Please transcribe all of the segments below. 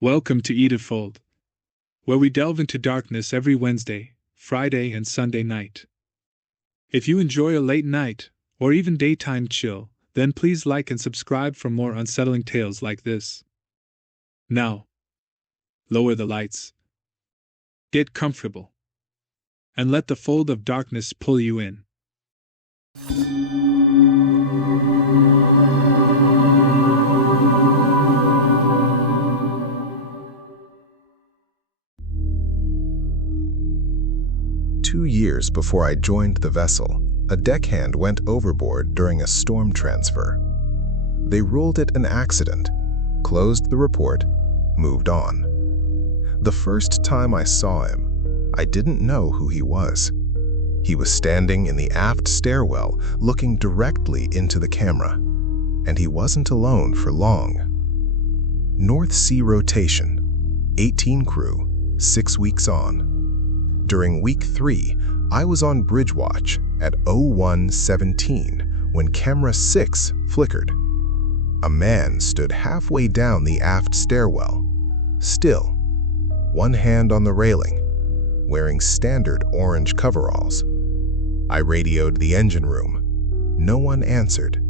Welcome to Edenfold, where we delve into darkness every Wednesday, Friday, and Sunday night. If you enjoy a late night, or even daytime chill, then please like and subscribe for more unsettling tales like this. Now, lower the lights, get comfortable, and let the fold of darkness pull you in. Two years before I joined the vessel, a deckhand went overboard during a storm transfer. They ruled it an accident, closed the report, moved on. The first time I saw him, I didn't know who he was. He was standing in the aft stairwell, looking directly into the camera. And he wasn't alone for long. North Sea rotation, 18 crew, 6 weeks on. During week 3, I was on bridge watch at 01:17 when camera 6 flickered. A man stood halfway down the aft stairwell, still, one hand on the railing, wearing standard orange coveralls. I radioed the engine room. No one answered.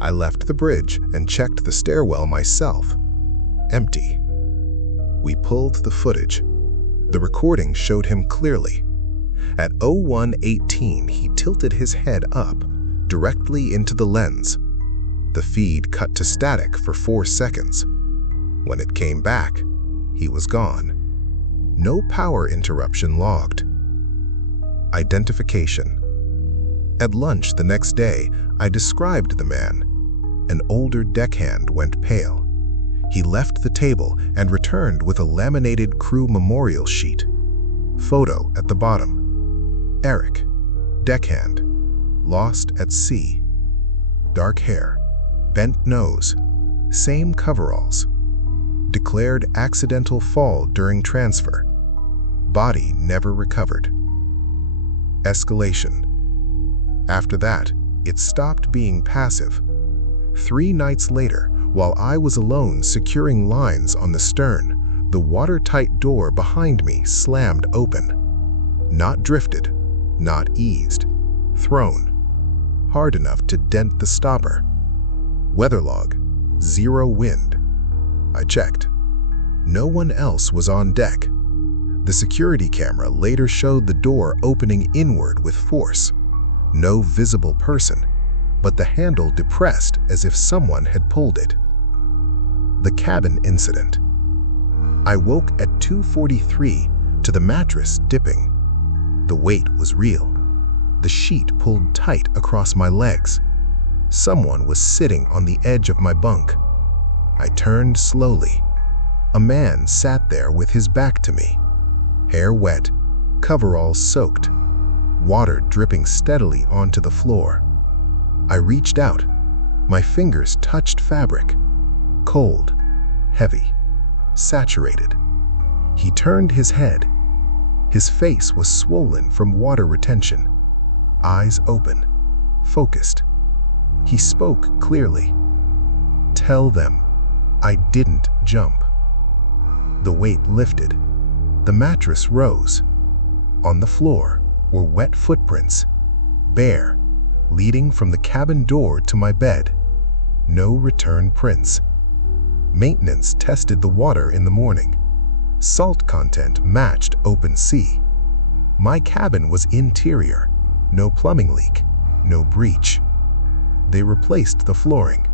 I left the bridge and checked the stairwell myself. Empty. We pulled the footage. The recording showed him clearly. At 01:18, he tilted his head up, directly into the lens. The feed cut to static for 4 seconds. When it came back, he was gone. No power interruption logged. Identification. At lunch the next day, I described the man. An older deckhand went pale. He left the table and returned with a laminated crew memorial sheet. Photo at the bottom. Eric, deckhand, lost at sea. Dark hair, bent nose, same coveralls. Declared accidental fall during transfer. Body never recovered. Escalation. After that, it stopped being passive. 3 nights later, while I was alone securing lines on the stern, the watertight door behind me slammed open. Not drifted, not eased, thrown. Hard enough to dent the stopper. Weather log, 0 wind. I checked. No one else was on deck. The security camera later showed the door opening inward with force. No visible person, but the handle depressed as if someone had pulled it. The cabin incident. I woke at 2:43 to the mattress dipping. The weight was real. The sheet pulled tight across my legs. Someone was sitting on the edge of my bunk. I turned slowly. A man sat there with his back to me. Hair wet, coveralls soaked, water dripping steadily onto the floor. I reached out. My fingers touched fabric. Cold, heavy, saturated. He turned his head. His face was swollen from water retention. Eyes open, focused. He spoke clearly. "Tell them I didn't jump." The weight lifted. The mattress rose. On the floor were wet footprints, bare, leading from the cabin door to my bed. No return prints. Maintenance tested the water in the morning. Salt content matched open sea. My cabin was interior. No plumbing leak, no breach. They replaced the flooring.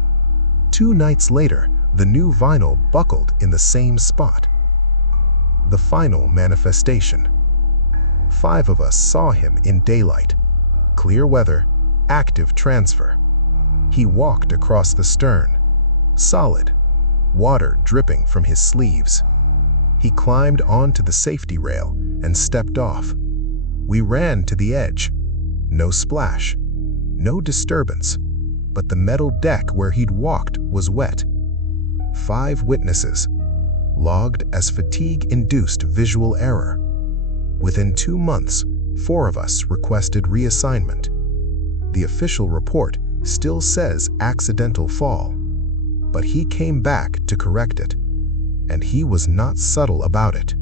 2 nights later, the new vinyl buckled in the same spot. The final manifestation. 5 of us saw him in daylight. Clear weather, active transfer. He walked across the stern. Solid, water dripping from his sleeves. He climbed onto the safety rail and stepped off. We ran to the edge. No splash, no disturbance, but the metal deck where he'd walked was wet. 5 witnesses, logged as fatigue-induced visual error. Within 2 months, 4 of us requested reassignment. The official report still says accidental fall, but he came back to correct it. and he was not subtle about it.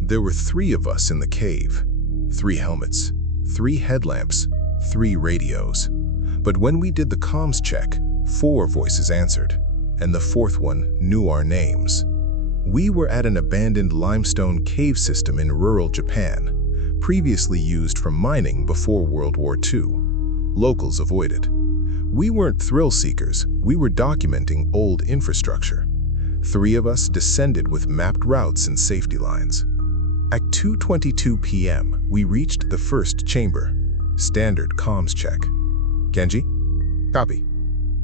There were 3 of us in the cave. 3 helmets, 3 headlamps, 3 radios. But when we did the comms check, 4 voices answered, and the 4th one knew our names. We were at an abandoned limestone cave system in rural Japan, previously used for mining before World War II. Locals avoided. We weren't thrill seekers, we were documenting old infrastructure. 3 of us descended with mapped routes and safety lines. At 2:22 p.m., we reached the first chamber. Standard comms check. Kenji? Copy.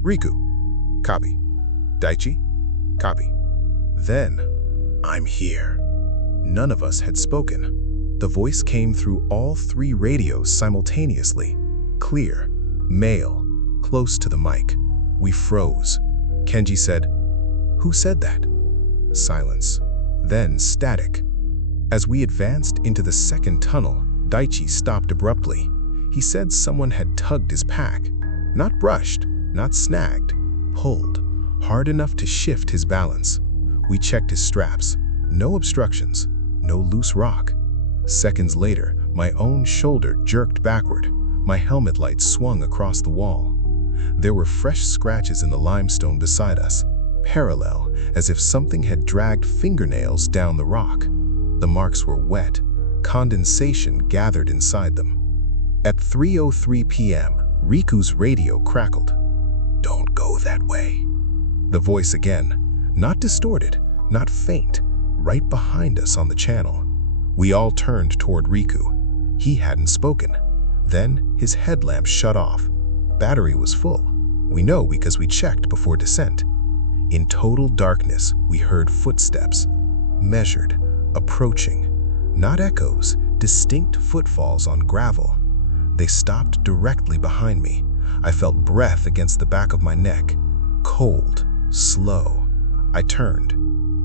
Riku? Copy. Daichi? Copy. Then, I'm here. None of us had spoken. The voice came through all 3 radios simultaneously. Clear. Male. Close to the mic. We froze. Kenji said, "Who said that?" Silence. Then static. As we advanced into the second tunnel, Daichi stopped abruptly. He said someone had tugged his pack. Not brushed, not snagged, pulled, hard enough to shift his balance. We checked his straps. No obstructions, no loose rock. Seconds later, my own shoulder jerked backward. My helmet light swung across the wall. There were fresh scratches in the limestone beside us, parallel, as if something had dragged fingernails down the rock. The marks were wet, condensation gathered inside them. At 3:03 p.m., Riku's radio crackled. "Don't go that way." The voice again, not distorted, not faint, right behind us on the channel. We all turned toward Riku. He hadn't spoken. Then his headlamp shut off. Battery was full. We know because we checked before descent. In total darkness, we heard footsteps. Measured, approaching. Not echoes, distinct footfalls on gravel. They stopped directly behind me. I felt breath against the back of my neck. Cold, slow. I turned.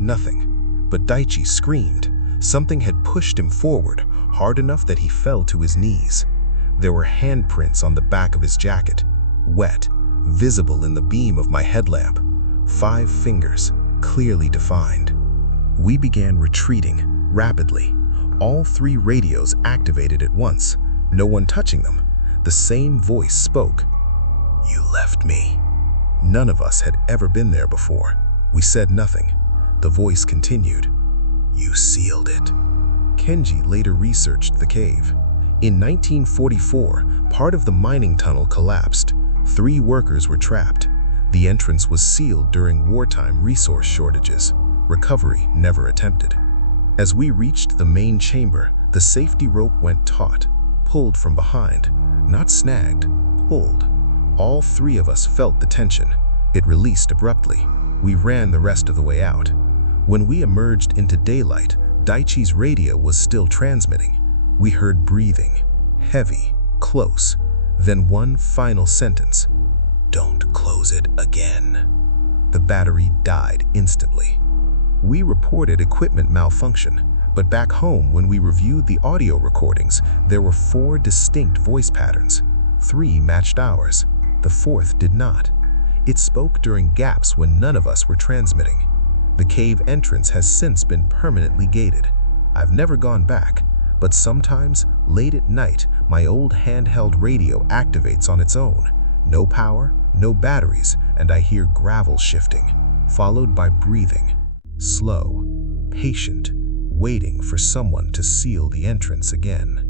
Nothing. But Daichi screamed. Something had pushed him forward, hard enough that he fell to his knees. There were handprints on the back of his jacket, wet, visible in the beam of my headlamp. 5 fingers, clearly defined. We began retreating, rapidly. All 3 radios activated at once, no one touching them. The same voice spoke. "You left me." None of us had ever been there before. We said nothing. The voice continued. "You sealed it." Kenji later researched the cave. In 1944, part of the mining tunnel collapsed. 3 workers were trapped. The entrance was sealed during wartime resource shortages. Recovery never attempted. As we reached the main chamber, the safety rope went taut, pulled from behind. Not snagged, pulled. All 3 of us felt the tension. It released abruptly. We ran the rest of the way out. When we emerged into daylight, Daichi's radio was still transmitting. We heard breathing, heavy, close, then one final sentence. "Don't close it again." The battery died instantly. We reported equipment malfunction, but back home when we reviewed the audio recordings, there were 4 distinct voice patterns. 3 matched ours. The 4th did not. It spoke during gaps when none of us were transmitting. The cave entrance has since been permanently gated. I've never gone back, but sometimes, late at night, my old handheld radio activates on its own. No power, no batteries, and I hear gravel shifting, followed by breathing. Slow, patient, waiting for someone to seal the entrance again.